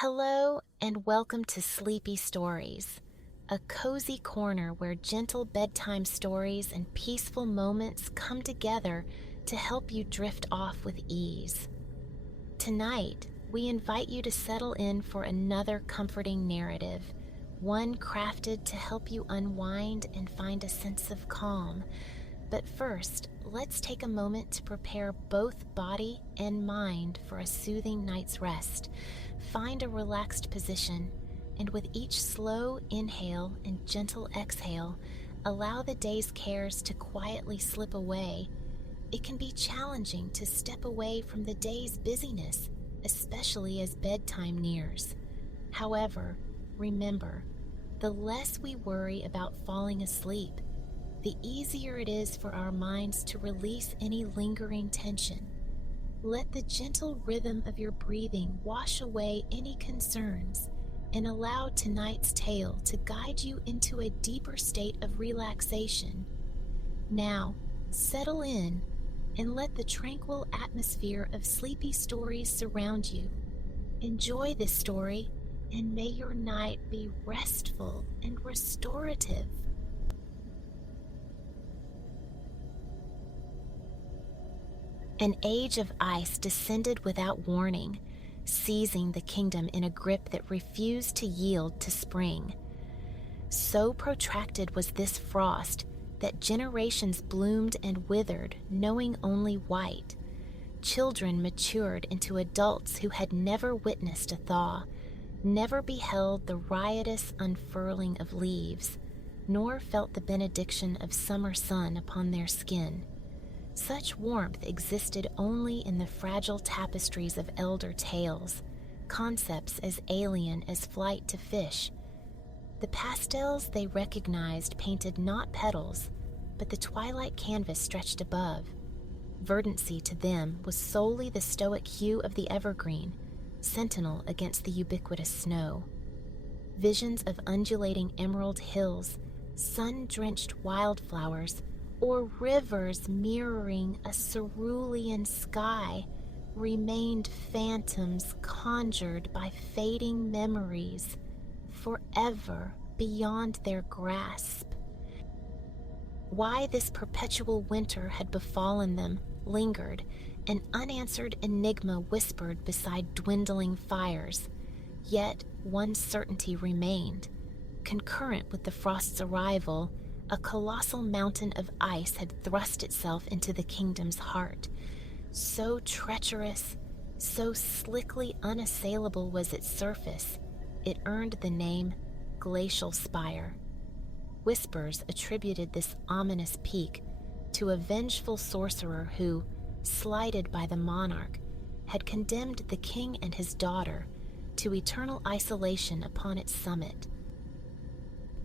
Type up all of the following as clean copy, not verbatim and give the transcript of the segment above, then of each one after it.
Hello and welcome to Sleepy Stories, a cozy corner where gentle bedtime stories and peaceful moments come together to help you drift off with ease. Tonight, we invite you to settle in for another comforting narrative, one crafted to help you unwind and find a sense of calm. But first, let's take a moment to prepare both body and mind for a soothing night's rest. Find a relaxed position, and with each slow inhale and gentle exhale, allow the day's cares to quietly slip away. It can be challenging to step away from the day's busyness, especially as bedtime nears. However, remember, the less we worry about falling asleep, the easier it is for our minds to release any lingering tension. Let the gentle rhythm of your breathing wash away any concerns and allow tonight's tale to guide you into a deeper state of relaxation. Now, settle in and let the tranquil atmosphere of sleepy stories surround you. Enjoy this story, and may your night be restful and restorative. An age of ice descended without warning, seizing the kingdom in a grip that refused to yield to spring. So protracted was this frost that generations bloomed and withered, knowing only white. Children matured into adults who had never witnessed a thaw, never beheld the riotous unfurling of leaves, nor felt the benediction of summer sun upon their skin. Such warmth existed only in the fragile tapestries of elder tales, concepts as alien as flight to fish. The pastels they recognized painted not petals, but the twilight canvas stretched above. Verdancy to them was solely the stoic hue of the evergreen, sentinel against the ubiquitous snow. Visions of undulating emerald hills, sun-drenched wildflowers, or rivers mirroring a cerulean sky remained phantoms conjured by fading memories, forever beyond their grasp. Why this perpetual winter had befallen them lingered, an unanswered enigma whispered beside dwindling fires. Yet one certainty remained. Concurrent with the frost's arrival, a colossal mountain of ice had thrust itself into the kingdom's heart. So treacherous, so slickly unassailable was its surface, it earned the name Glacial Spire. Whispers attributed this ominous peak to a vengeful sorcerer who, slighted by the monarch, had condemned the king and his daughter to eternal isolation upon its summit.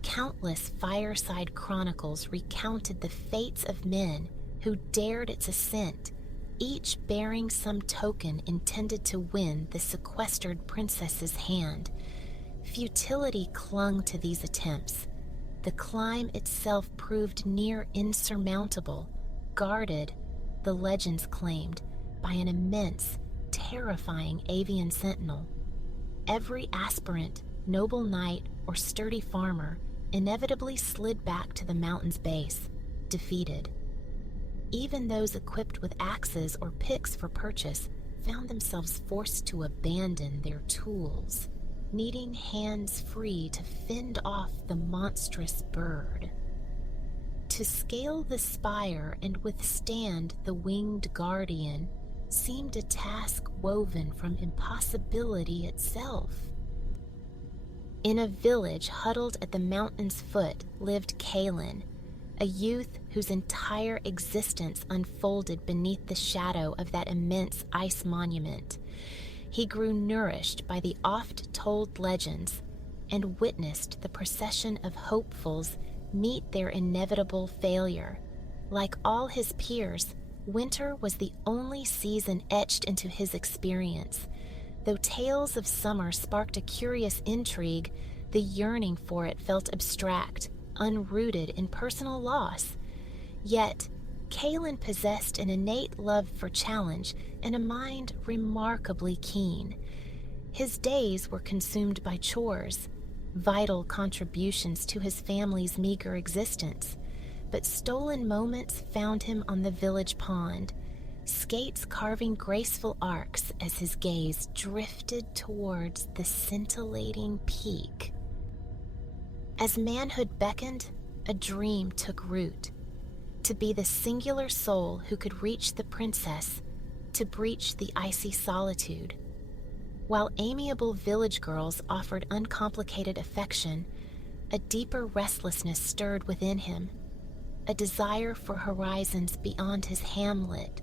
Countless fireside chronicles recounted the fates of men who dared its ascent, each bearing some token intended to win the sequestered princess's hand. Futility clung to these attempts. The climb itself proved near insurmountable, guarded, the legends claimed, by an immense, terrifying avian sentinel. Every aspirant, noble knight, or sturdy farmer inevitably slid back to the mountain's base, defeated. Even those equipped with axes or picks for purchase found themselves forced to abandon their tools, needing hands free to fend off the monstrous bird. To scale the spire and withstand the winged guardian seemed a task woven from impossibility itself. In a village huddled at the mountain's foot lived Kalin, a youth whose entire existence unfolded beneath the shadow of that immense ice monument. He grew nourished by the oft-told legends and witnessed the procession of hopefuls meet their inevitable failure. Like all his peers, winter was the only season etched into his experience. Though tales of summer sparked a curious intrigue, the yearning for it felt abstract, unrooted in personal loss. Yet, Kalin possessed an innate love for challenge and a mind remarkably keen. His days were consumed by chores, vital contributions to his family's meager existence, but stolen moments found him on the village pond, skates carving graceful arcs as his gaze drifted towards the scintillating peak. As manhood beckoned, a dream took root. To be the singular soul who could reach the princess, to breach the icy solitude. While amiable village girls offered uncomplicated affection, a deeper restlessness stirred within him, a desire for horizons beyond his hamlet,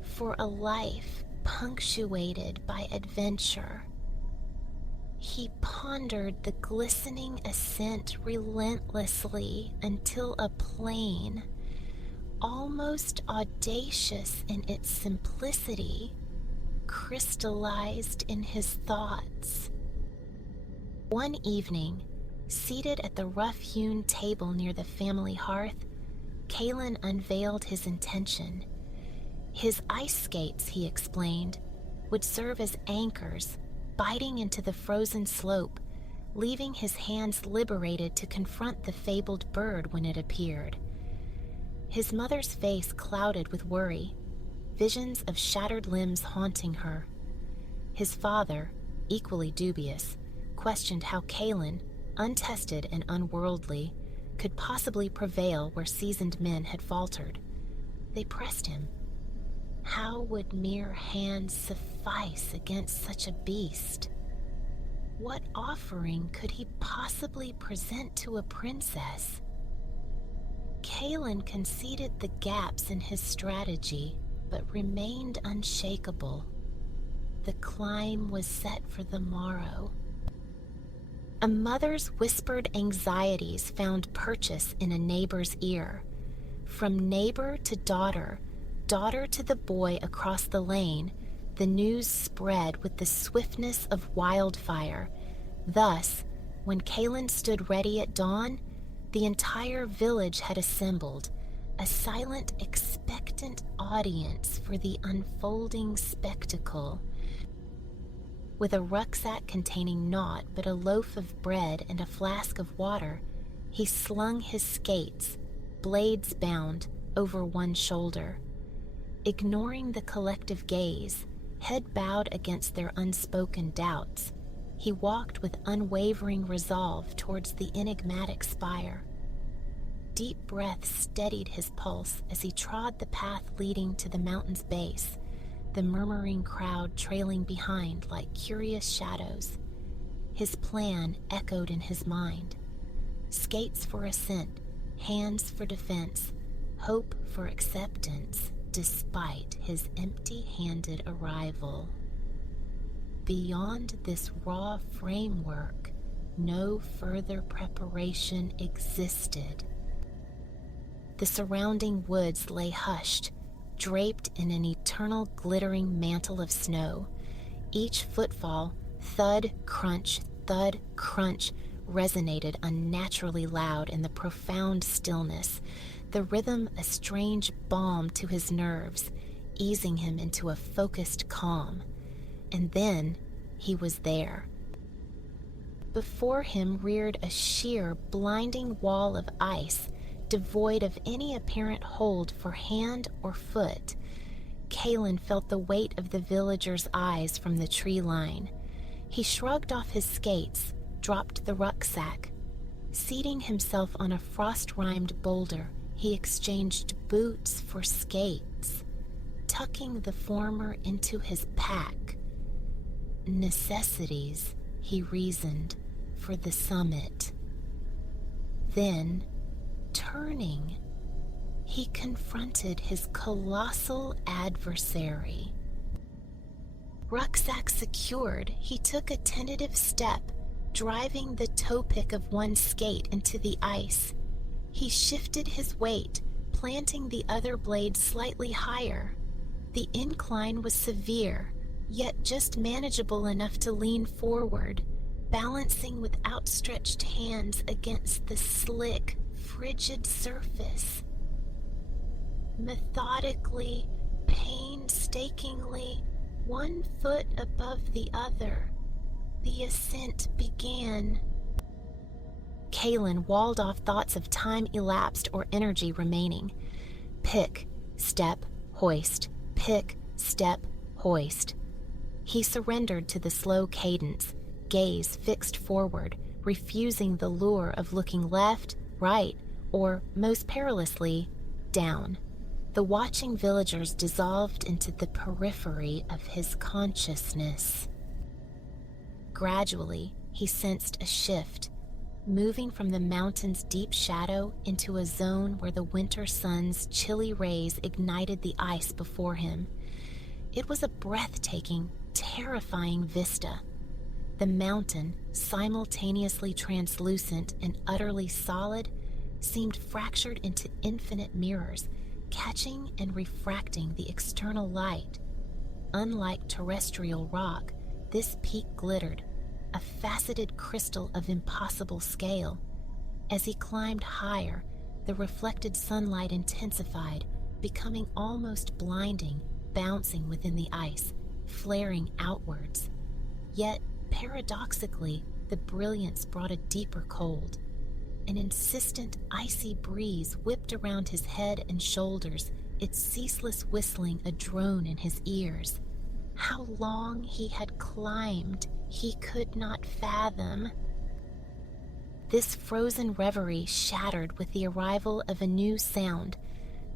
for a life punctuated by adventure. He pondered the glistening ascent relentlessly until a plain, almost audacious in its simplicity, crystallized in his thoughts. One evening, seated at the rough-hewn table near the family hearth, Kalen unveiled his intention. His ice skates, he explained, would serve as anchors, biting into the frozen slope, leaving his hands liberated to confront the fabled bird when it appeared. His mother's face clouded with worry, visions of shattered limbs haunting her. His father, equally dubious, questioned how Kalen, untested and unworldly, could possibly prevail where seasoned men had faltered. They pressed him. How would mere hands suffice against such a beast? What offering could he possibly present to a princess? Kalen conceded the gaps in his strategy, but remained unshakable. The climb was set for the morrow. A mother's whispered anxieties found purchase in a neighbor's ear. From neighbor to daughter to the boy across the lane, the news spread with the swiftness of wildfire. Thus, when Kalen stood ready at dawn, the entire village had assembled, a silent, expectant audience for the unfolding spectacle. With a rucksack containing naught but a loaf of bread and a flask of water, he slung his skates, blades bound, over one shoulder. Ignoring the collective gaze, head bowed against their unspoken doubts, he walked with unwavering resolve towards the enigmatic spire. Deep breaths steadied his pulse as he trod the path leading to the mountain's base, the murmuring crowd trailing behind like curious shadows. His plan echoed in his mind. Skates for ascent, hands for defense, hope for acceptance, despite his empty-handed arrival. Beyond this raw framework, no further preparation existed. The surrounding woods lay hushed, draped in an eternal glittering mantle of snow. Each footfall, thud, crunch, resonated unnaturally loud in the profound stillness, the rhythm a strange balm to his nerves, easing him into a focused calm. And then he was there. Before him reared a sheer, blinding wall of ice, devoid of any apparent hold for hand or foot. Kalen felt the weight of the villager's eyes from the tree line. He shrugged off his skates, dropped the rucksack. Seating himself on a frost-rimed boulder, he exchanged boots for skates, tucking the former into his pack. Necessities, he reasoned, for the summit. Then, turning, he confronted his colossal adversary. Rucksack secured, he took a tentative step, driving the toe pick of one skate into the ice. He shifted his weight, planting the other blade slightly higher. The incline was severe, yet just manageable enough to lean forward, balancing with outstretched hands against the slick, frigid surface. Methodically, painstakingly, one foot above the other, The ascent began. Kalen walled off thoughts of time elapsed or energy remaining. Pick, step, hoist. Pick, step, hoist. He surrendered to the slow cadence, gaze fixed forward, refusing the lure of looking left, right, or, most perilously, down. The watching villagers dissolved into the periphery of his consciousness. Gradually, he sensed a shift, moving from the mountain's deep shadow into a zone where the winter sun's chilly rays ignited the ice before him. It was a breathtaking, terrifying vista. The mountain, simultaneously translucent and utterly solid, seemed fractured into infinite mirrors, catching and refracting the external light. Unlike terrestrial rock, this peak glittered, a faceted crystal of impossible scale. As he climbed higher, the reflected sunlight intensified, becoming almost blinding, bouncing within the ice, flaring outwards. Yet, paradoxically, the brilliance brought a deeper cold. An insistent, icy breeze whipped around his head and shoulders, its ceaseless whistling a drone in his ears. How long he had climbed, he could not fathom. This frozen reverie shattered with the arrival of a new sound,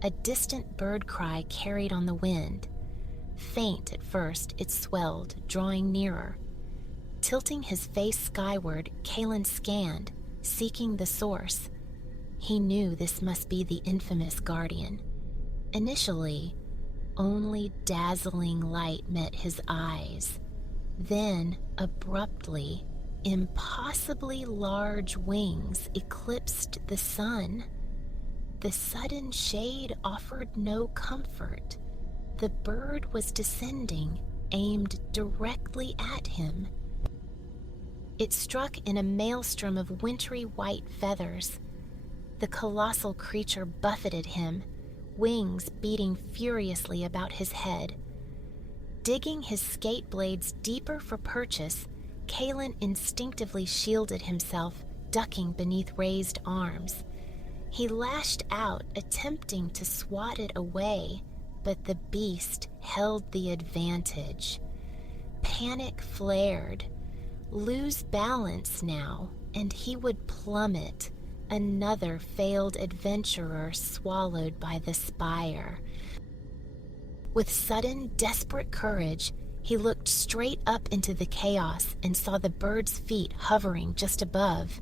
a distant bird cry carried on the wind. Faint at first, it swelled, drawing nearer. Tilting his face skyward, Kalen scanned, seeking the source. He knew this must be the infamous guardian. Initially, only dazzling light met his eyes. Then, abruptly, impossibly large wings eclipsed the sun. The sudden shade offered no comfort. The bird was descending, aimed directly at him. It struck in a maelstrom of wintry white feathers. The colossal creature buffeted him, wings beating furiously about his head. Digging his skate blades deeper for purchase, Kalen instinctively shielded himself, ducking beneath raised arms. He lashed out, attempting to swat it away, but the beast held the advantage. Panic flared. Lose balance now, and he would plummet, another failed adventurer swallowed by the spire. With sudden, desperate courage, he looked straight up into the chaos and saw the bird's feet hovering just above.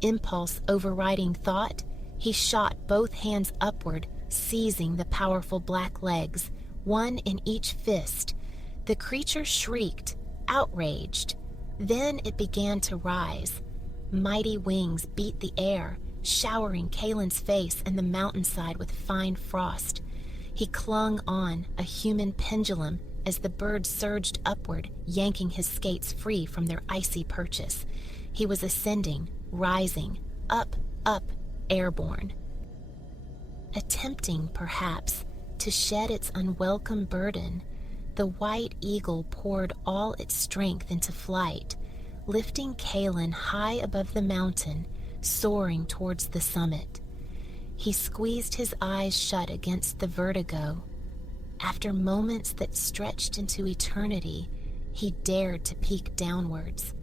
Impulse overriding thought, he shot both hands upward, seizing the powerful black legs, one in each fist. The creature shrieked, outraged. Then it began to rise. Mighty wings beat the air, showering Kalen's face and the mountainside with fine frost. He clung on, a human pendulum, as the bird surged upward, yanking his skates free from their icy purchase. He was ascending, rising, up, airborne. Attempting, perhaps, to shed its unwelcome burden, the white eagle poured all its strength into flight, lifting Kalen high above the mountain, soaring towards the summit. He squeezed his eyes shut against the vertigo. After moments that stretched into eternity, he dared to peek downwards.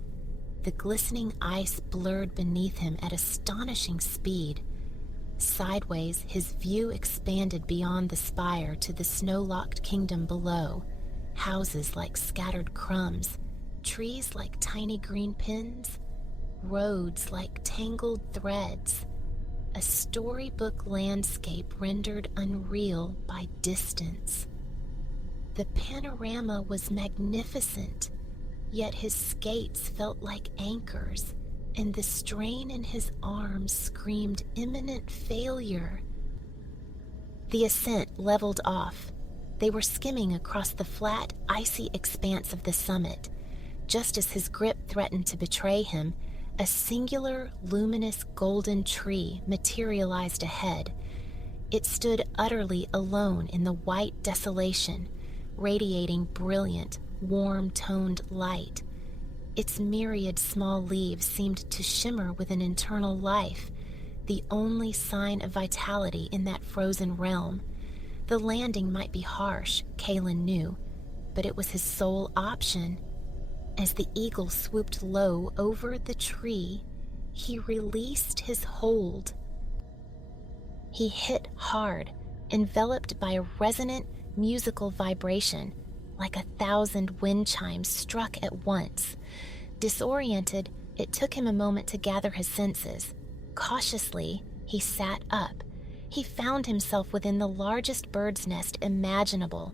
The glistening ice blurred beneath him at astonishing speed. Sideways, his view expanded beyond the spire to the snow-locked kingdom below. Houses like scattered crumbs, trees like tiny green pins, roads like tangled threads. A storybook landscape rendered unreal by distance. The panorama was magnificent, yet his skates felt like anchors, and the strain in his arms screamed imminent failure. The ascent leveled off. They were skimming across the flat, icy expanse of the summit. Just as his grip threatened to betray him, a singular, luminous golden tree materialized ahead. It stood utterly alone in the white desolation, radiating brilliant, warm-toned light. Its myriad small leaves seemed to shimmer with an internal life, the only sign of vitality in that frozen realm. The landing might be harsh, Kalen knew, but it was his sole option. As the eagle swooped low over the tree, he released his hold. He hit hard, enveloped by a resonant musical vibration, like 1,000 wind chimes struck at once. Disoriented, it took him a moment to gather his senses. Cautiously, he sat up. He found himself within the largest bird's nest imaginable,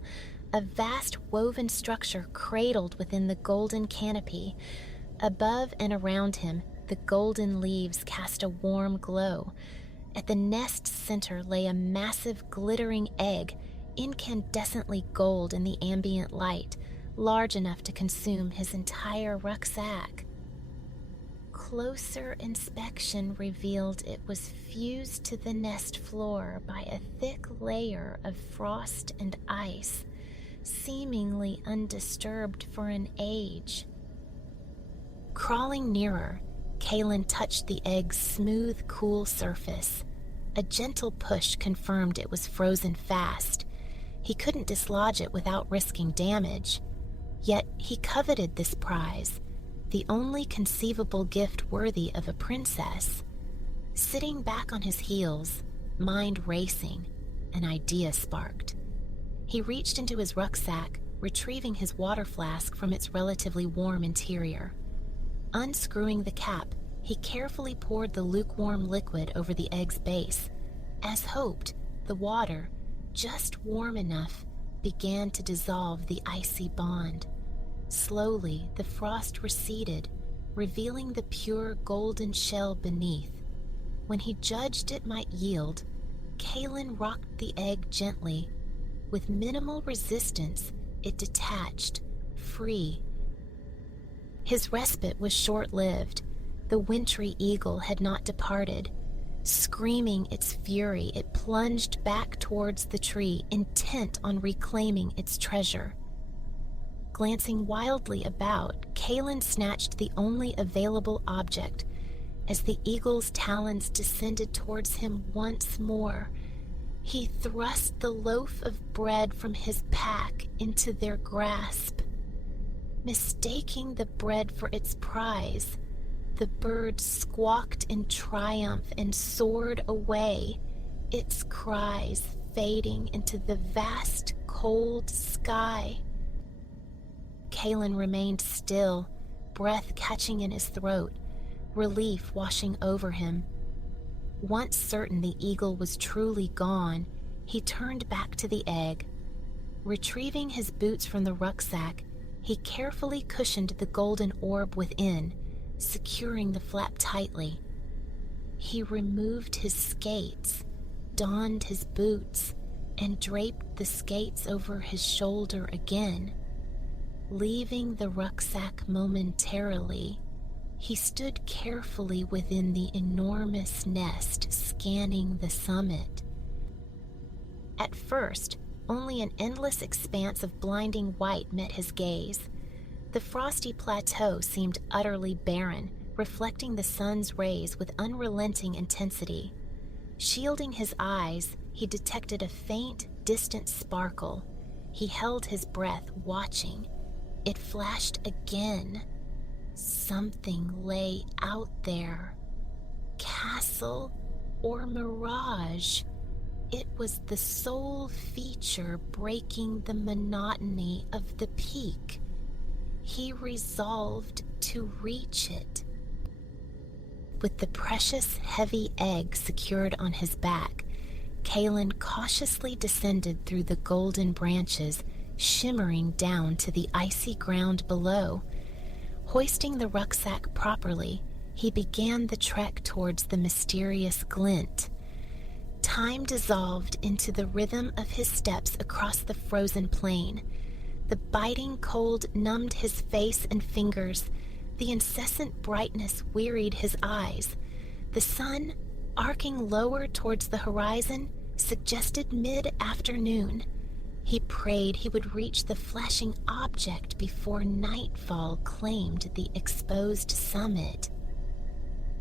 a vast woven structure cradled within the golden canopy. Above and around him, the golden leaves cast a warm glow. At the nest's center lay a massive glittering egg, incandescently gold in the ambient light, large enough to consume his entire rucksack. Closer inspection revealed it was fused to the nest floor by a thick layer of frost and ice, seemingly undisturbed for an age. Crawling nearer, Kalen touched the egg's smooth, cool surface. A gentle push confirmed it was frozen fast. He couldn't dislodge it without risking damage. Yet he coveted this prize, the only conceivable gift worthy of a princess. Sitting back on his heels, mind racing, an idea sparked. He reached into his rucksack, retrieving his water flask from its relatively warm interior. Unscrewing the cap, he carefully poured the lukewarm liquid over the egg's base. As hoped, the water, just warm enough, began to dissolve the icy bond. Slowly, the frost receded, revealing the pure golden shell beneath. When he judged it might yield, Kalen rocked the egg gently. With minimal resistance, it detached, free. His respite was short-lived. The wintry eagle had not departed. Screaming its fury, it plunged back towards the tree, intent on reclaiming its treasure. Glancing wildly about, Kalen snatched the only available object as the eagle's talons descended towards him once more. He thrust the loaf of bread from his pack into their grasp. Mistaking the bread for its prize, the bird squawked in triumph and soared away, its cries fading into the vast, cold sky. Kalen remained still, breath catching in his throat, relief washing over him. Once certain the eagle was truly gone, he turned back to the egg. Retrieving his boots from the rucksack, he carefully cushioned the golden orb within, securing the flap tightly. He removed his skates, donned his boots, and draped the skates over his shoulder again. Leaving the rucksack momentarily, he stood carefully within the enormous nest, scanning the summit. At first, only an endless expanse of blinding white met his gaze. The frosty plateau seemed utterly barren, reflecting the sun's rays with unrelenting intensity. Shielding his eyes, he detected a faint, distant sparkle. He held his breath, watching. It flashed again. Something lay out there. Castle or mirage? It was the sole feature breaking the monotony of the peak. He resolved to reach it. With the precious heavy egg secured on his back, Kalen cautiously descended through the golden branches, shimmering down to the icy ground below. Hoisting the rucksack properly, he began the trek towards the mysterious glint. Time dissolved into the rhythm of his steps across the frozen plain. The biting cold numbed his face and fingers. The incessant brightness wearied his eyes. The sun, arcing lower towards the horizon, suggested mid-afternoon. He prayed he would reach the flashing object before nightfall claimed the exposed summit.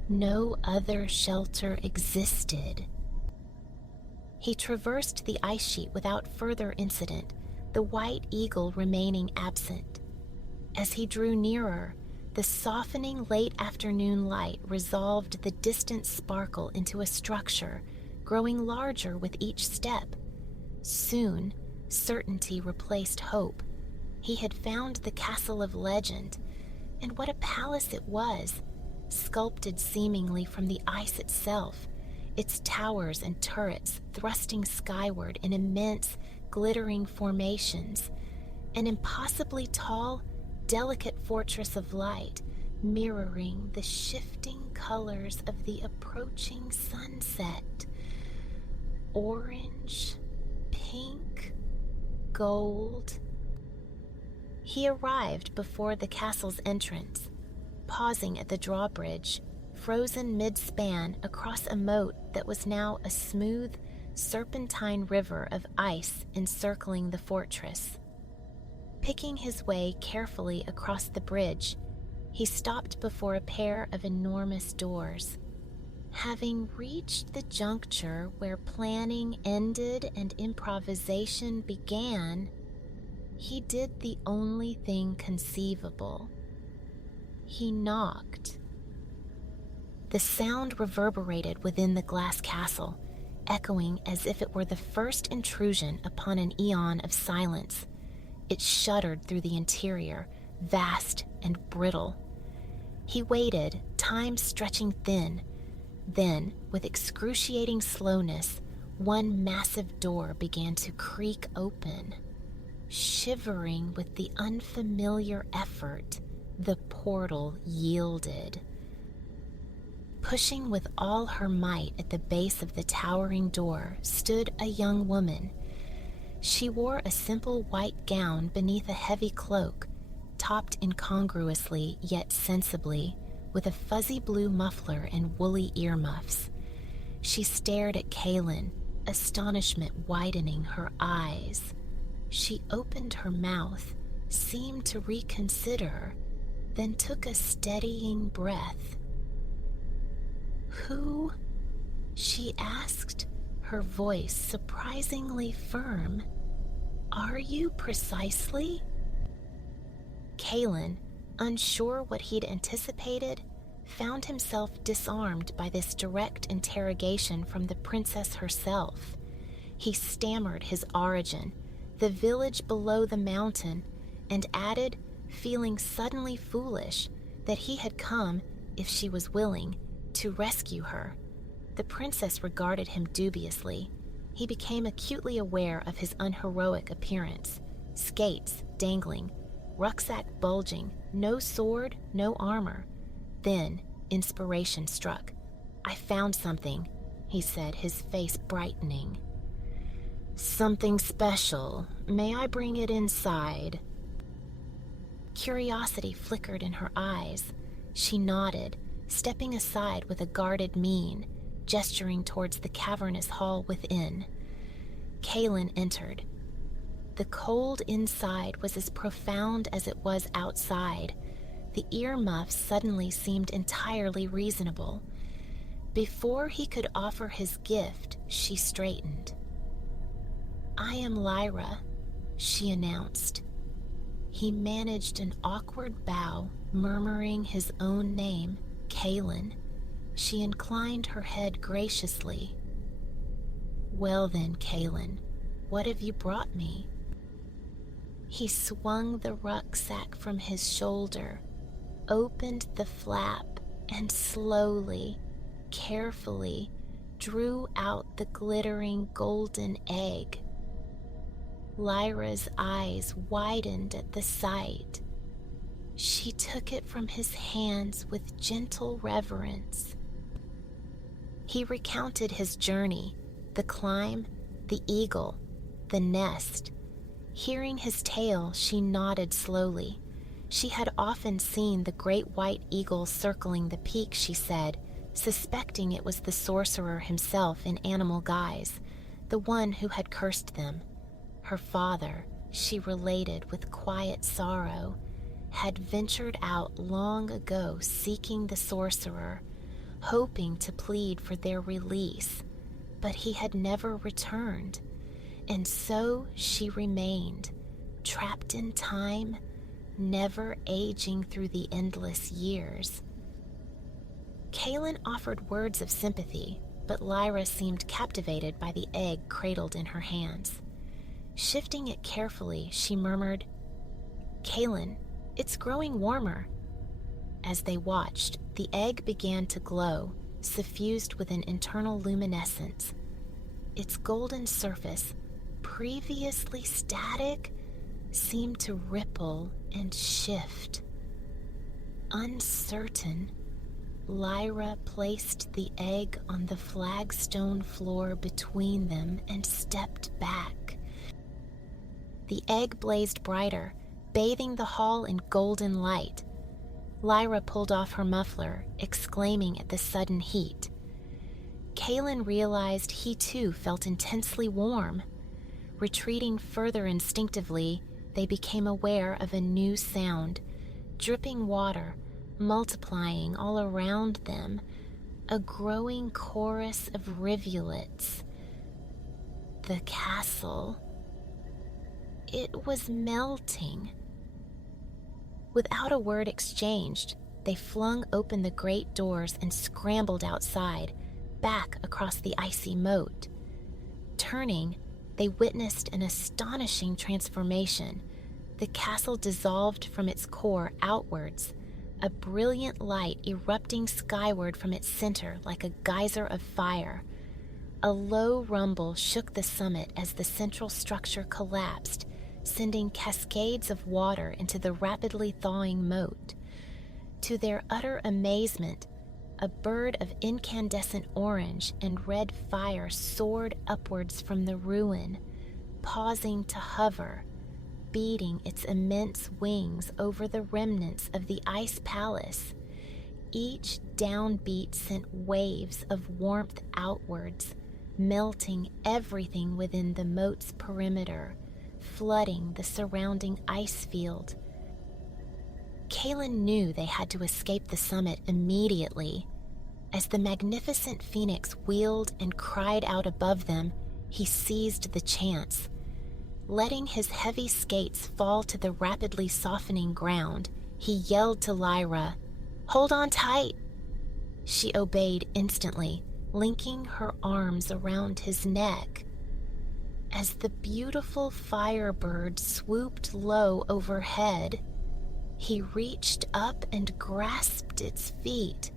No other shelter existed. He traversed the ice sheet without further incident, the white eagle remaining absent. As he drew nearer, the softening late afternoon light resolved the distant sparkle into a structure, growing larger with each step. Soon, certainty replaced hope. He had found the castle of legend, and what a palace it was, sculpted seemingly from the ice itself, its towers and turrets thrusting skyward in immense, glittering formations, an impossibly tall, delicate fortress of light, mirroring the shifting colors of the approaching sunset. Orange, pink, gold. He arrived before the castle's entrance, pausing at the drawbridge, frozen mid-span across a moat that was now a smooth, serpentine river of ice encircling the fortress. Picking his way carefully across the bridge, he stopped before a pair of enormous doors. Having reached the juncture where planning ended and improvisation began, he did the only thing conceivable. He knocked. The sound reverberated within the glass castle, echoing as if it were the first intrusion upon an eon of silence. It shuddered through the interior, vast and brittle. He waited, time stretching thin. Then, with excruciating slowness, one massive door began to creak open. Shivering with the unfamiliar effort, the portal yielded. Pushing with all her might at the base of the towering door stood a young woman. She wore a simple white gown beneath a heavy cloak, topped incongruously yet sensibly, with a fuzzy blue muffler and woolly earmuffs. She stared at Kaylin, astonishment widening her eyes. She opened her mouth, seemed to reconsider, then took a steadying breath. "Who?" she asked, her voice surprisingly firm. "Are you precisely?" Kaylin, unsure what he'd anticipated, found himself disarmed by this direct interrogation from the princess herself. He stammered his origin, the village below the mountain, and added, feeling suddenly foolish, that he had come, if she was willing, to rescue her. The princess regarded him dubiously. He became acutely aware of his unheroic appearance. Skates dangling, rucksack bulging, no sword, no armor. Then, inspiration struck. "I found something," he said, his face brightening. "Something special. May I bring it inside?" Curiosity flickered in her eyes. She nodded, stepping aside with a guarded mien, gesturing towards the cavernous hall within. Kaylin entered. The cold inside was as profound as it was outside. The earmuffs suddenly seemed entirely reasonable. Before he could offer his gift, she straightened. "I am Lyra," she announced. He managed an awkward bow, murmuring his own name, Kaylin. She inclined her head graciously. "Well then, Kaylin, what have you brought me?" He swung the rucksack from his shoulder, opened the flap, and slowly, carefully, drew out the glittering golden egg. Lyra's eyes widened at the sight. She took it from his hands with gentle reverence. He recounted his journey, the climb, the eagle, the nest. Hearing his tale, she nodded slowly. She had often seen the great white eagle circling the peak, she said, suspecting it was the sorcerer himself in animal guise, the one who had cursed them. Her father, she related with quiet sorrow, had ventured out long ago seeking the sorcerer, hoping to plead for their release, but he had never returned, and so she remained, trapped in time, never aging through the endless years. Kaylin offered words of sympathy, but Lyra seemed captivated by the egg cradled in her hands. Shifting it carefully, she murmured, "Kaylin, it's growing warmer." As they watched, the egg began to glow, suffused with an internal luminescence. Its golden surface, previously static, seemed to ripple and shift. Uncertain, Lyra placed the egg on the flagstone floor between them and stepped back. The egg blazed brighter, bathing the hall in golden light. Lyra pulled off her muffler, exclaiming at the sudden heat. Kaylin realized he too felt intensely warm. Retreating further instinctively, they became aware of a new sound, dripping water, multiplying all around them, a growing chorus of rivulets. The castle. It was melting. Without a word exchanged, they flung open the great doors and scrambled outside, back across the icy moat. Turning, they witnessed an astonishing transformation. The castle dissolved from its core outwards, a brilliant light erupting skyward from its center like a geyser of fire. A low rumble shook the summit as the central structure collapsed, sending cascades of water into the rapidly thawing moat. To their utter amazement, a bird of incandescent orange and red fire soared upwards from the ruin, pausing to hover, beating its immense wings over the remnants of the ice palace. Each downbeat sent waves of warmth outwards, melting everything within the moat's perimeter, flooding the surrounding ice field. Kaylin knew they had to escape the summit immediately. As the magnificent phoenix wheeled and cried out above them, he seized the chance. Letting his heavy skates fall to the rapidly softening ground, he yelled to Lyra, "Hold on tight!" She obeyed instantly, linking her arms around his neck. As the beautiful firebird swooped low overhead, he reached up and grasped its feet,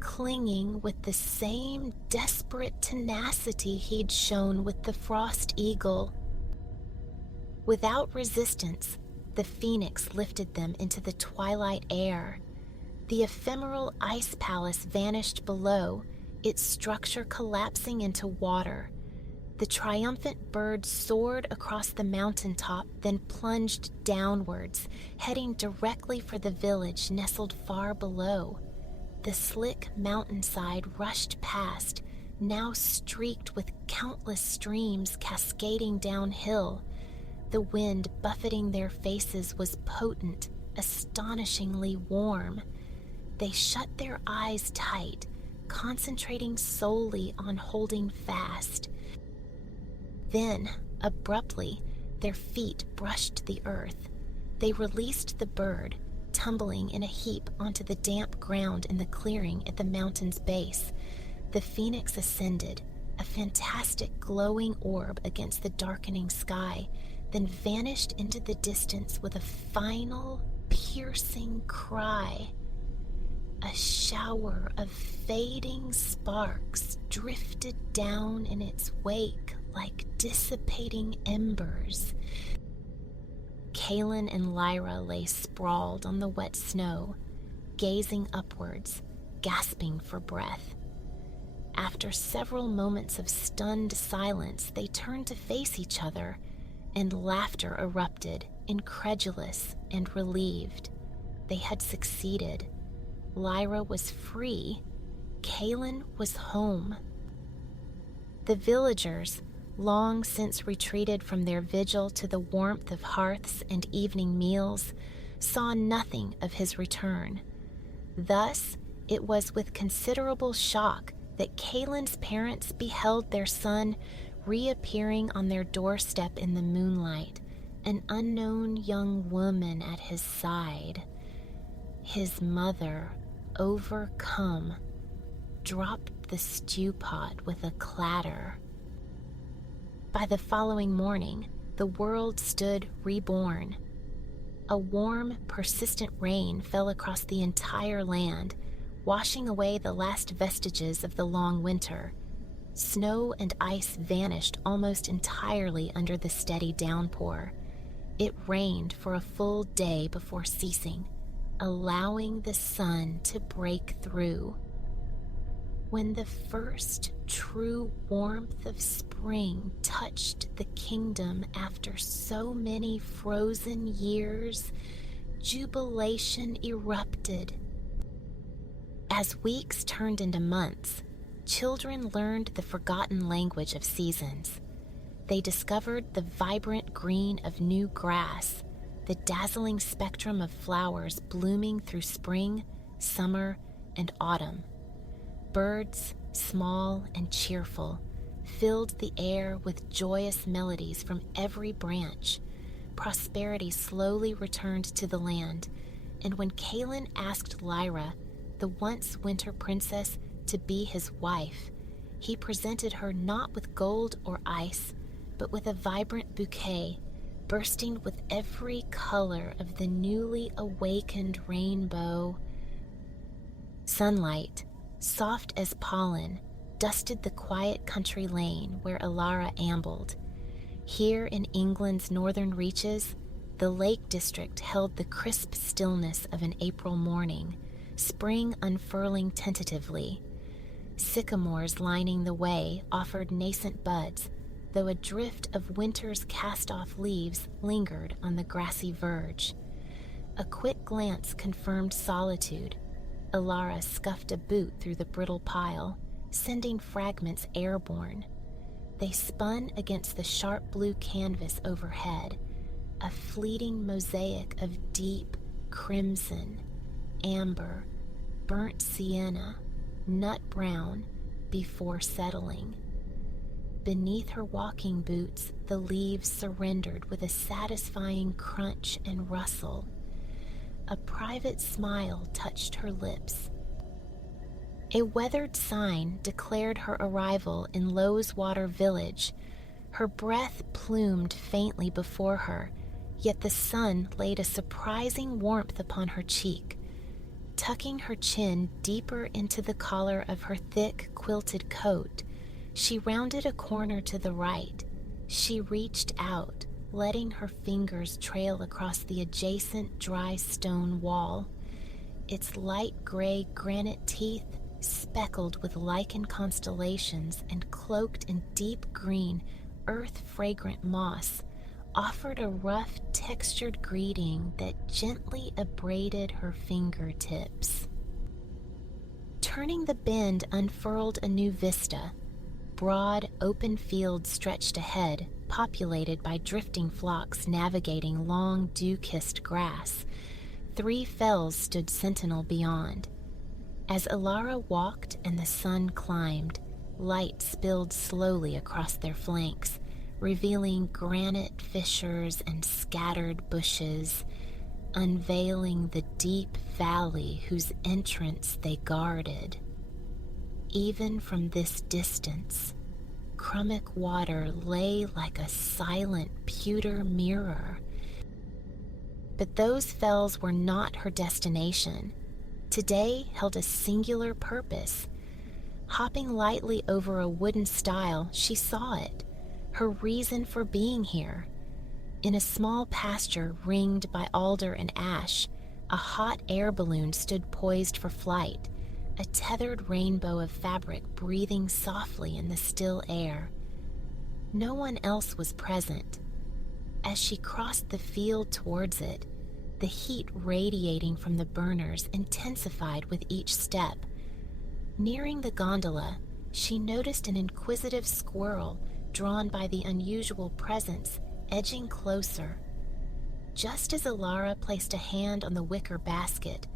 clinging with the same desperate tenacity he'd shown with the frost eagle. Without resistance, the phoenix lifted them into the twilight air. The ephemeral ice palace vanished below, its structure collapsing into water. The triumphant bird soared across the mountaintop, then plunged downwards, heading directly for the village nestled far below. The slick mountainside rushed past, now streaked with countless streams cascading downhill. The wind buffeting their faces was potent, astonishingly warm. They shut their eyes tight, concentrating solely on holding fast. Then, abruptly, their feet brushed the earth. They released the bird, tumbling in a heap onto the damp ground in the clearing at the mountain's base. The phoenix ascended, a fantastic glowing orb against the darkening sky, then vanished into the distance with a final, piercing cry. A shower of fading sparks drifted down in its wake like dissipating embers. Kaylin and Lyra lay sprawled on the wet snow, gazing upwards, gasping for breath. After several moments of stunned silence, they turned to face each other, and laughter erupted, incredulous and relieved. They had succeeded. Lyra was free. Kaylin was home. The villagers, long since retreated from their vigil to the warmth of hearths and evening meals, saw nothing of his return. Thus, it was with considerable shock that Kaylin's parents beheld their son reappearing on their doorstep in the moonlight, an unknown young woman at his side. His mother, overcome, dropped the stew pot with a clatter. By the following morning, the world stood reborn. A warm, persistent rain fell across the entire land, washing away the last vestiges of the long winter. Snow and ice vanished almost entirely under the steady downpour. It rained for a full day before ceasing, allowing the sun to break through. When the first true warmth of spring touched the kingdom after so many frozen years, jubilation erupted. As weeks turned into months, children learned the forgotten language of seasons. They discovered the vibrant green of new grass, the dazzling spectrum of flowers blooming through spring, summer, and autumn. Birds, small and cheerful, filled the air with joyous melodies from every branch. Prosperity slowly returned to the land, and when Kaylin asked Lyra, the once winter princess, to be his wife, he presented her not with gold or ice, but with a vibrant bouquet, bursting with every color of the newly awakened rainbow. Sunlight, soft as pollen, dusted the quiet country lane where Alara ambled. Here in England's northern reaches, the Lake District held the crisp stillness of an April morning, spring unfurling tentatively. Sycamores lining the way offered nascent buds, though a drift of winter's cast-off leaves lingered on the grassy verge. A quick glance confirmed solitude. Alara scuffed a boot through the brittle pile, sending fragments airborne. They spun against the sharp blue canvas overhead, a fleeting mosaic of deep crimson, amber, burnt sienna, nut brown, before settling. Beneath her walking boots, the leaves surrendered with a satisfying crunch and rustle. A private smile touched her lips. A weathered sign declared her arrival in Loweswater Village. Her breath plumed faintly before her, yet the sun laid a surprising warmth upon her cheek. Tucking her chin deeper into the collar of her thick, quilted coat, she rounded a corner to the right. She reached out, letting her fingers trail across the adjacent dry stone wall. Its light gray granite teeth, speckled with lichen constellations and cloaked in deep green, earth-fragrant moss, offered a rough, textured greeting that gently abraded her fingertips. Turning the bend unfurled a new vista. Broad, open fields stretched ahead, populated by drifting flocks navigating long, dew-kissed grass. 3 fells stood sentinel beyond. As Alara walked and the sun climbed, light spilled slowly across their flanks, revealing granite fissures and scattered bushes, unveiling the deep valley whose entrance they guarded. Even from this distance, Crummock water lay like a silent pewter mirror. But those fells were not her destination. Today held a singular purpose. Hopping lightly over a wooden stile, she saw it, her reason for being here. In a small pasture ringed by alder and ash, a hot air balloon stood poised for flight, a tethered rainbow of fabric breathing softly in the still air. No one else was present. As she crossed the field towards it, the heat radiating from the burners intensified with each step. Nearing the gondola, she noticed an inquisitive squirrel drawn by the unusual presence, edging closer. Just as Alara placed a hand on the wicker basket,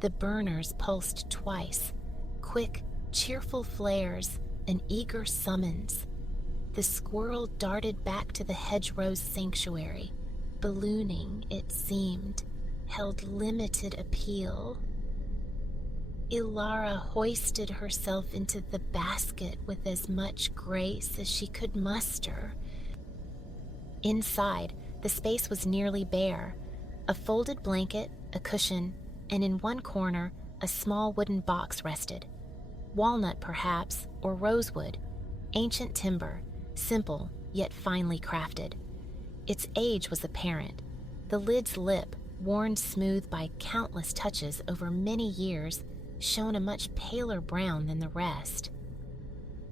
the burners pulsed twice, quick, cheerful flares, an eager summons. The squirrel darted back to the hedgerow's sanctuary, ballooning, it seemed, held limited appeal. Ilara hoisted herself into the basket with as much grace as she could muster. Inside, the space was nearly bare. A folded blanket, a cushion, and in one corner, a small wooden box rested. Walnut, perhaps, or rosewood. Ancient timber, simple yet finely crafted. Its age was apparent. The lid's lip, worn smooth by countless touches over many years, shone a much paler brown than the rest.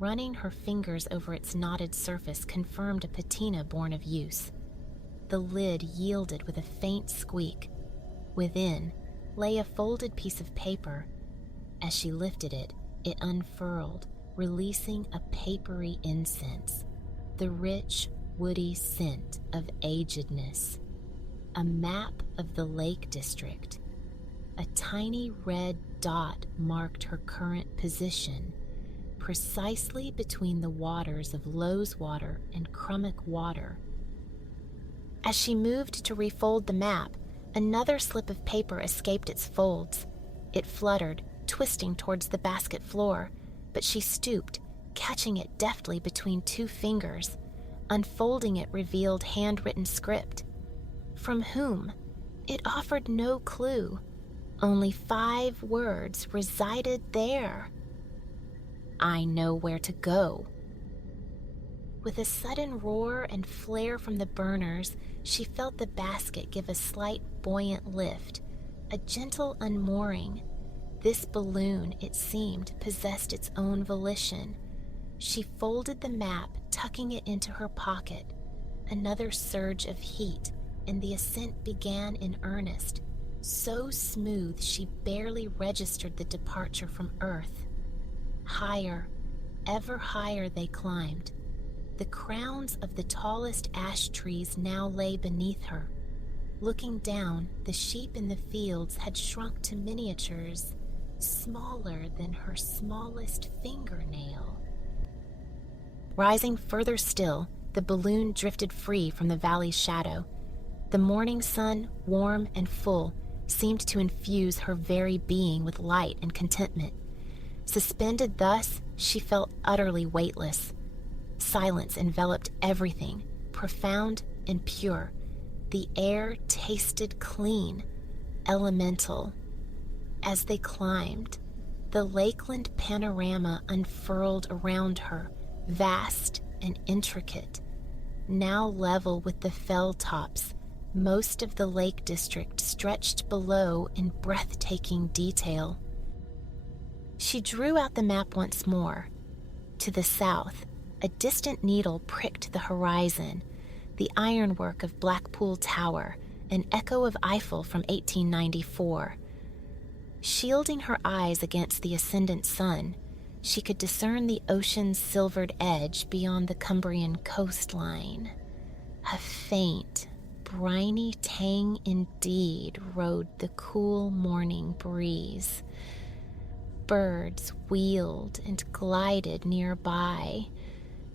Running her fingers over its knotted surface confirmed a patina born of use. The lid yielded with a faint squeak. Within lay a folded piece of paper. As she lifted it, it unfurled, releasing a papery incense, the rich, woody scent of agedness. A map of the Lake District. A tiny red dot marked her current position, precisely between the waters of Loweswater and Crummock Water. As she moved to refold the map, another slip of paper escaped its folds. It fluttered, twisting towards the basket floor, but she stooped, catching it deftly between two fingers. Unfolding it revealed handwritten script. From whom? It offered no clue. Only 5 words resided there. I know where to go. With a sudden roar and flare from the burners, she felt the basket give a slight buoyant lift, a gentle unmooring. This balloon, it seemed, possessed its own volition. She folded the map, tucking it into her pocket. Another surge of heat, and the ascent began in earnest, so smooth she barely registered the departure from Earth. Higher, ever higher they climbed. The crowns of the tallest ash trees now lay beneath her. Looking down, the sheep in the fields had shrunk to miniatures, smaller than her smallest fingernail. Rising further still, the balloon drifted free from the valley's shadow. The morning sun, warm and full, seemed to infuse her very being with light and contentment. Suspended thus, she felt utterly weightless. Silence enveloped everything, profound and pure. The air tasted clean, elemental. As they climbed, the lakeland panorama unfurled around her, vast and intricate. Now level with the fell tops, most of the Lake District stretched below in breathtaking detail. She drew out the map once more. To the south, a distant needle pricked the horizon, the ironwork of Blackpool Tower, an echo of Eiffel from 1894. Shielding her eyes against the ascendant sun, she could discern the ocean's silvered edge beyond the Cumbrian coastline. A faint, briny tang indeed rode the cool morning breeze. Birds wheeled and glided nearby,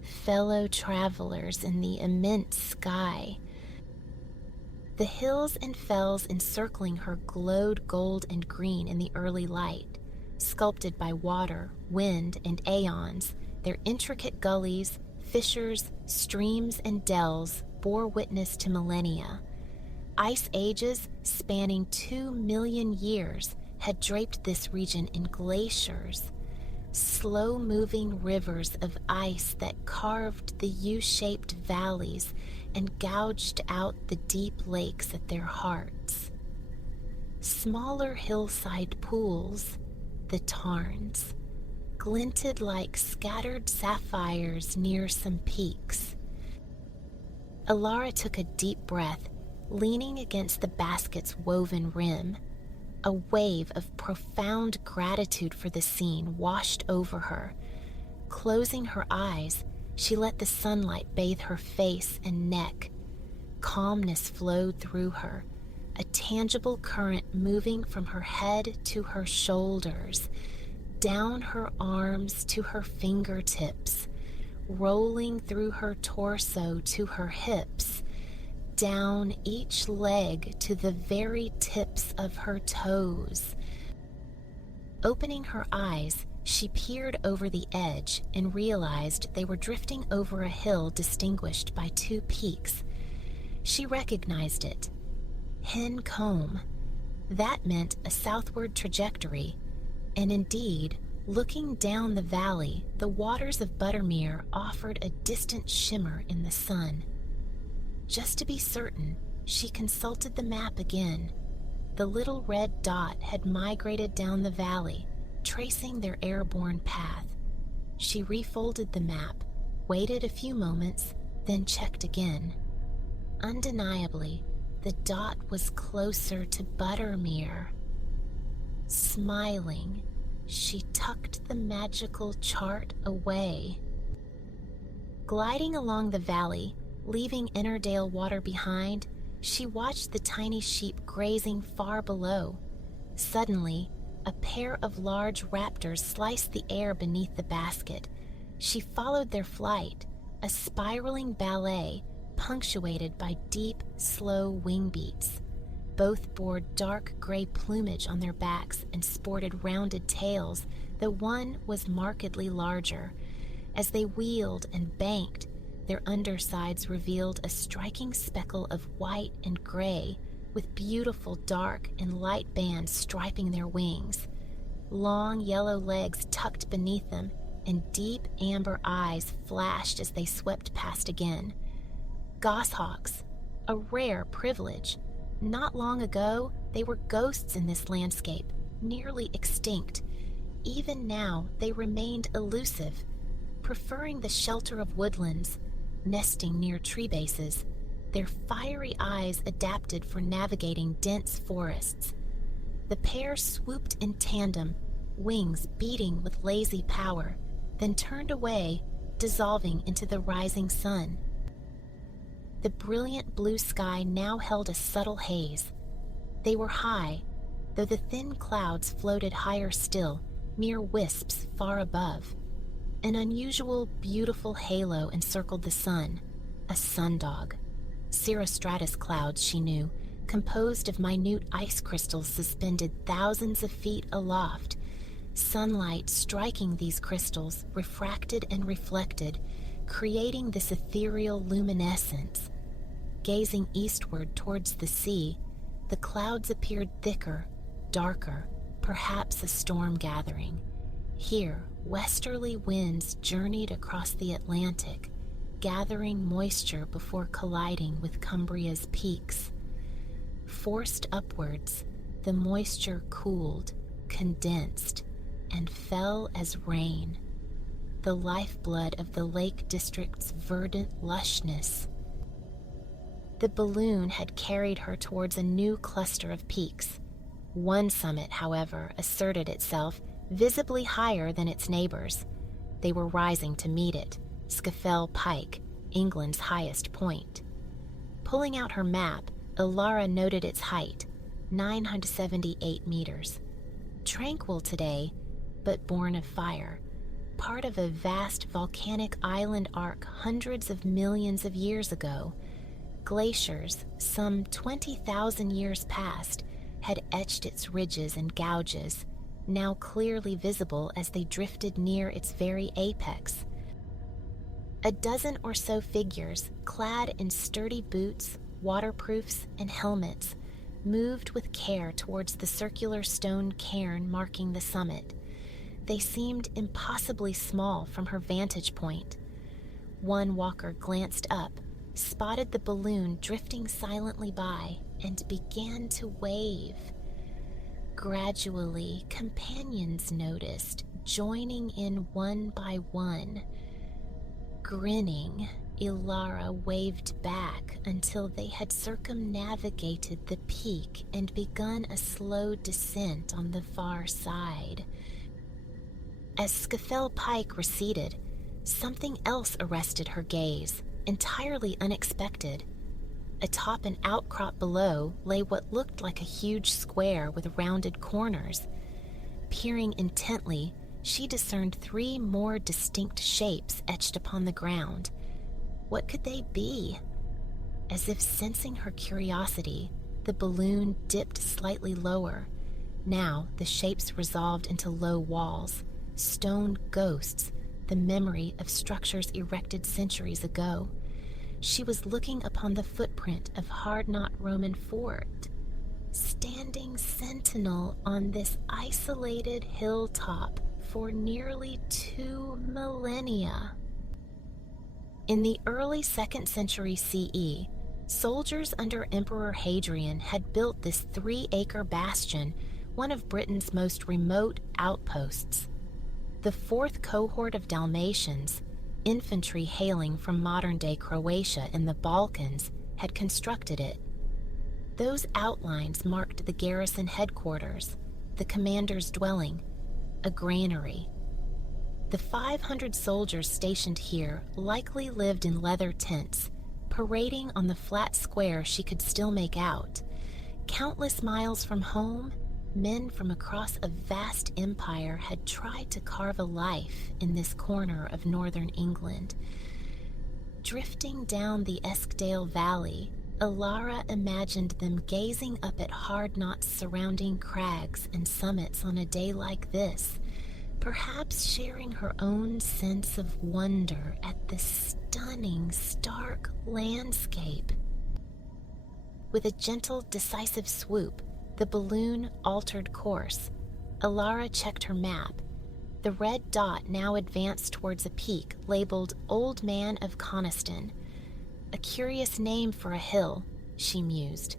fellow travelers in the immense sky. The hills and fells encircling her glowed gold and green in the early light, sculpted by water, wind, and aeons. Their intricate gullies, fissures, streams, and dells bore witness to millennia. Ice ages spanning 2 million years had draped this region in glaciers, slow-moving rivers of ice that carved the U-shaped valleys and gouged out the deep lakes at their hearts. Smaller hillside pools, the tarns, glinted like scattered sapphires near some peaks. Alara took a deep breath, leaning against the basket's woven rim. A wave of profound gratitude for the scene washed over her. Closing her eyes, She let the sunlight bathe her face and neck. Calmness flowed through her, a tangible current moving from her head to her shoulders, down her arms to her fingertips, rolling through her torso to her hips, down each leg to the very tips of her toes. Opening her eyes, she peered over the edge and realized they were drifting over a hill distinguished by two peaks. She recognized it. Hen Combe. That meant a southward trajectory, and indeed, looking down the valley, the waters of Buttermere offered a distant shimmer in the sun. Just to be certain, she consulted the map again. The little red dot had migrated down the valley, tracing their airborne path. She refolded the map, waited a few moments, then checked again. Undeniably, the dot was closer to Buttermere. Smiling, she tucked the magical chart away. Gliding along the valley, leaving Innerdale water behind, she watched the tiny sheep grazing far below. Suddenly, a pair of large raptors sliced the air beneath the basket. She followed their flight, a spiraling ballet punctuated by deep, slow wing beats. Both bore dark gray plumage on their backs and sported rounded tails, though one was markedly larger. As they wheeled and banked, their undersides revealed a striking speckle of white and gray, with beautiful dark and light bands striping their wings. Long yellow legs tucked beneath them, and deep amber eyes flashed as they swept past again. Goshawks, a rare privilege. Not long ago, they were ghosts in this landscape, nearly extinct. Even now, they remained elusive, preferring the shelter of woodlands, nesting near tree bases, their fiery eyes adapted for navigating dense forests. The pair swooped in tandem, wings beating with lazy power, then turned away, dissolving into the rising sun. The brilliant blue sky now held a subtle haze. They were high, though the thin clouds floated higher still, mere wisps far above. An unusual, beautiful halo encircled the sun, a sundog. Cirrostratus clouds, she knew, composed of minute ice crystals suspended thousands of feet aloft. Sunlight striking these crystals refracted and reflected, creating this ethereal luminescence. Gazing eastward towards the sea, the clouds appeared thicker, darker, perhaps a storm gathering. Here, westerly winds journeyed across the Atlantic, gathering moisture before colliding with Cumbria's peaks. Forced upwards, the moisture cooled, condensed, and fell as rain, the lifeblood of the Lake District's verdant lushness. The balloon had carried her towards a new cluster of peaks. One summit, however, asserted itself, visibly higher than its neighbors. They were rising to meet it, Scafell Pike, England's highest point. Pulling out her map, Ilara noted its height, 978 meters. Tranquil today, but born of fire, part of a vast volcanic island arc hundreds of millions of years ago. Glaciers, some 20,000 years past, had etched its ridges and gouges, now clearly visible as they drifted near its very apex. A dozen or so figures, clad in sturdy boots, waterproofs, and helmets, moved with care towards the circular stone cairn marking the summit. They seemed impossibly small from her vantage point. One walker glanced up, spotted the balloon drifting silently by, and began to wave. Gradually, companions noticed, joining in one by one. Grinning, Ilara waved back until they had circumnavigated the peak and begun a slow descent on the far side. As Scafell Pike receded, something else arrested her gaze, entirely unexpected. Atop an outcrop below lay what looked like a huge square with rounded corners. Peering intently, she discerned 3 more distinct shapes etched upon the ground. What could they be? As if sensing her curiosity, the balloon dipped slightly lower. Now the shapes resolved into low walls, stone ghosts, the memory of structures erected centuries ago. She was looking upon the footprint of hard-knot Roman fort, standing sentinel on this isolated hilltop for nearly 2 millennia. In the early 2nd century CE, soldiers under Emperor Hadrian had built this 3-acre bastion, one of Britain's most remote outposts. The 4th cohort of Dalmatians, infantry hailing from modern-day Croatia in the Balkans, had constructed it. Those outlines marked the garrison headquarters, the commander's dwelling, a granary. The 500 soldiers stationed here likely lived in leather tents, parading on the flat square she could still make out. Countless miles from home, men from across a vast empire had tried to carve a life in this corner of northern England. Drifting down the Eskdale Valley, Alara imagined them gazing up at hard knots surrounding crags and summits on a day like this, perhaps sharing her own sense of wonder at the stunning, stark landscape. With a gentle, decisive swoop, the balloon altered course. Alara checked her map. The red dot now advanced towards a peak labeled Old Man of Coniston. A curious name for a hill, she mused.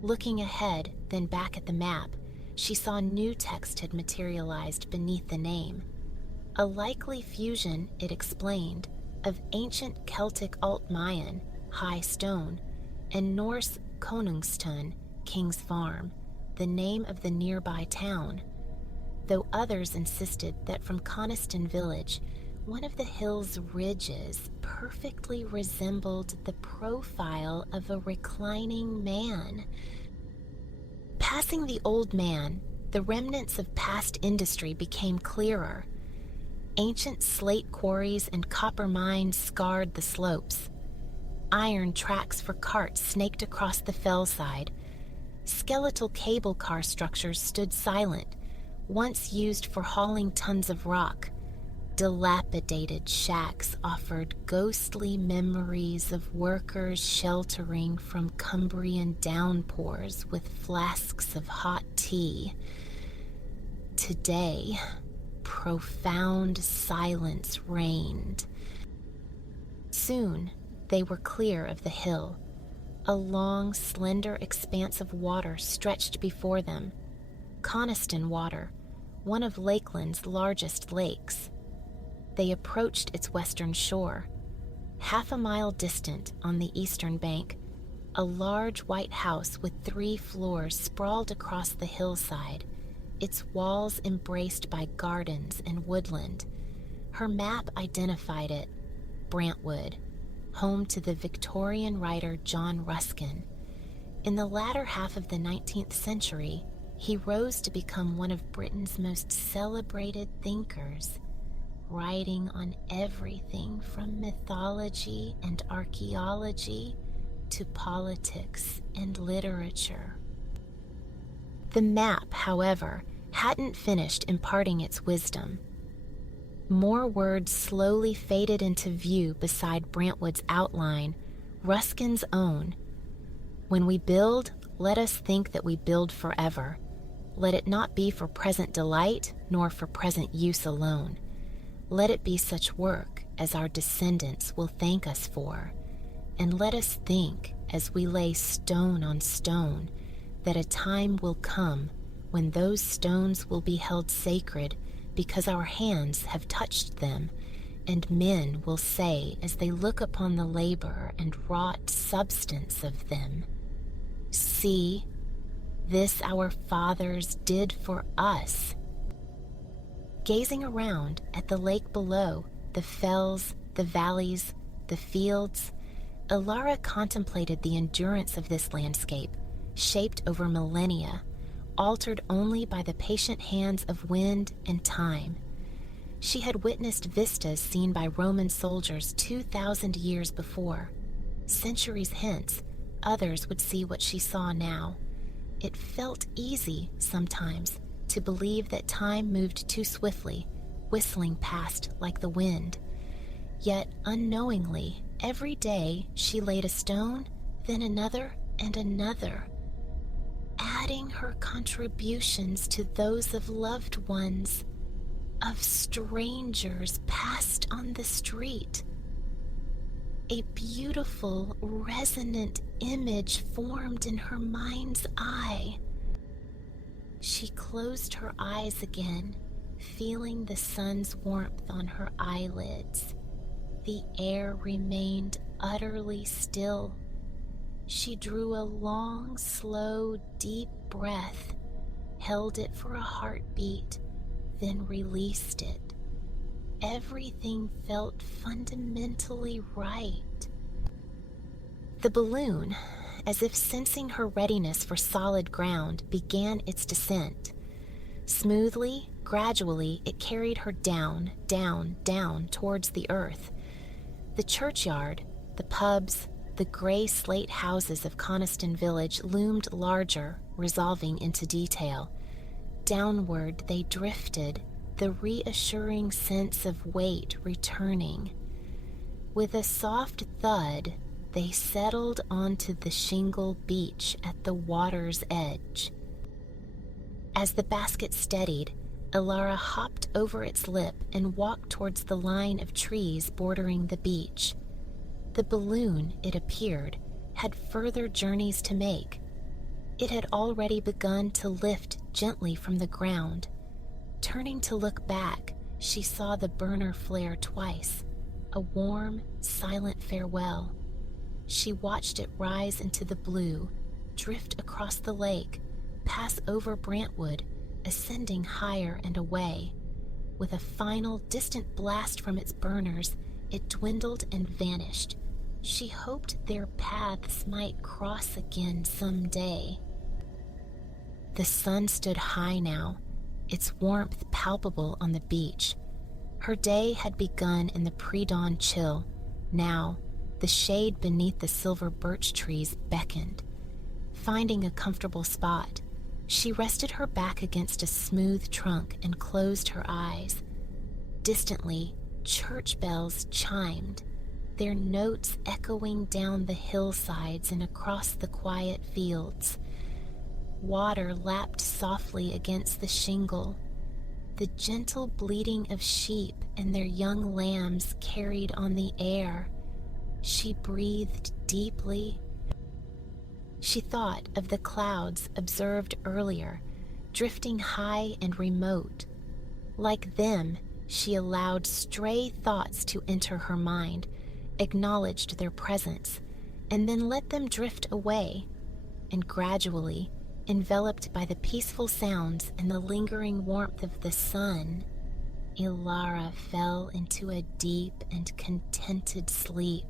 Looking ahead, then back at the map, she saw new text had materialized beneath the name. A likely fusion, it explained, of ancient Celtic Alt-Mayan, High Stone, and Norse Konungstun, King's Farm, the name of the nearby town, though others insisted that from Coniston Village, one of the hill's ridges perfectly resembled the profile of a reclining man. Passing the old man, the remnants of past industry became clearer. Ancient slate quarries and copper mines scarred the slopes. Iron tracks for carts snaked across the fellside. Skeletal cable car structures stood silent, once used for hauling tons of rock. Dilapidated shacks offered ghostly memories of workers sheltering from Cumbrian downpours with flasks of hot tea. Today, profound silence reigned. Soon, they were clear of the hill. A long, slender expanse of water stretched before them. Coniston Water, one of Lakeland's largest lakes. They approached its western shore. Half a mile distant, on the eastern bank, a large white house with 3 floors sprawled across the hillside, its walls embraced by gardens and woodland. Her map identified it, Brantwood, home to the Victorian writer John Ruskin. In the latter half of the 19th century, he rose to become one of Britain's most celebrated thinkers, writing on everything from mythology and archaeology to politics and literature. The map, however, hadn't finished imparting its wisdom. More words slowly faded into view beside Brantwood's outline, Ruskin's own. When we build, let us think that we build forever. Let it not be for present delight, nor for present use alone. Let it be such work as our descendants will thank us for. And let us think, as we lay stone on stone, that a time will come when those stones will be held sacred because our hands have touched them, and men will say as they look upon the labor and wrought substance of them, "See, this our fathers did for us." Gazing around at the lake below, the fells, the valleys, the fields. Ilara contemplated the endurance of this landscape, shaped over millennia, altered only by the patient hands of wind and time. She had witnessed vistas seen by Roman soldiers 2,000 years before. Centuries hence, others would see what she saw now. It felt easy, sometimes, to believe that time moved too swiftly, whistling past like the wind. Yet, unknowingly, every day she laid a stone, then another and another, adding her contributions to those of loved ones, of strangers passed on the street. A beautiful, resonant image formed in her mind's eye. She closed her eyes again, feeling the sun's warmth on her eyelids. The air remained utterly still. She drew a long, slow, deep breath, held it for a heartbeat, then released it. Everything felt fundamentally right. The balloon, as if sensing her readiness for solid ground, began its descent. Smoothly, gradually, it carried her down, down, down towards the earth. The churchyard, the pubs, the gray slate houses of Coniston Village loomed larger, resolving into detail. Downward they drifted, the reassuring sense of weight returning. With a soft thud, they settled onto the shingle beach at the water's edge. As the basket steadied, Ilara hopped over its lip and walked towards the line of trees bordering the beach. The balloon, it appeared, had further journeys to make. It had already begun to lift gently from the ground. Turning to look back, she saw the burner flare twice, a warm, silent farewell. She watched it rise into the blue, drift across the lake, pass over Brantwood, ascending higher and away. With a final, distant blast from its burners, it dwindled and vanished. She hoped their paths might cross again someday. The sun stood high now, its warmth palpable on the beach. Her day had begun in the pre-dawn chill. Now, the shade beneath the silver birch trees beckoned. Finding a comfortable spot, she rested her back against a smooth trunk and closed her eyes. Distantly, church bells chimed, their notes echoing down the hillsides and across the quiet fields. Water lapped softly against the shingle. The gentle bleating of sheep and their young lambs carried on the air. She breathed deeply. She thought of the clouds observed earlier, drifting high and remote. Like them, she allowed stray thoughts to enter her mind, acknowledged their presence, and then let them drift away. And gradually, enveloped by the peaceful sounds and the lingering warmth of the sun, Ilara fell into a deep and contented sleep.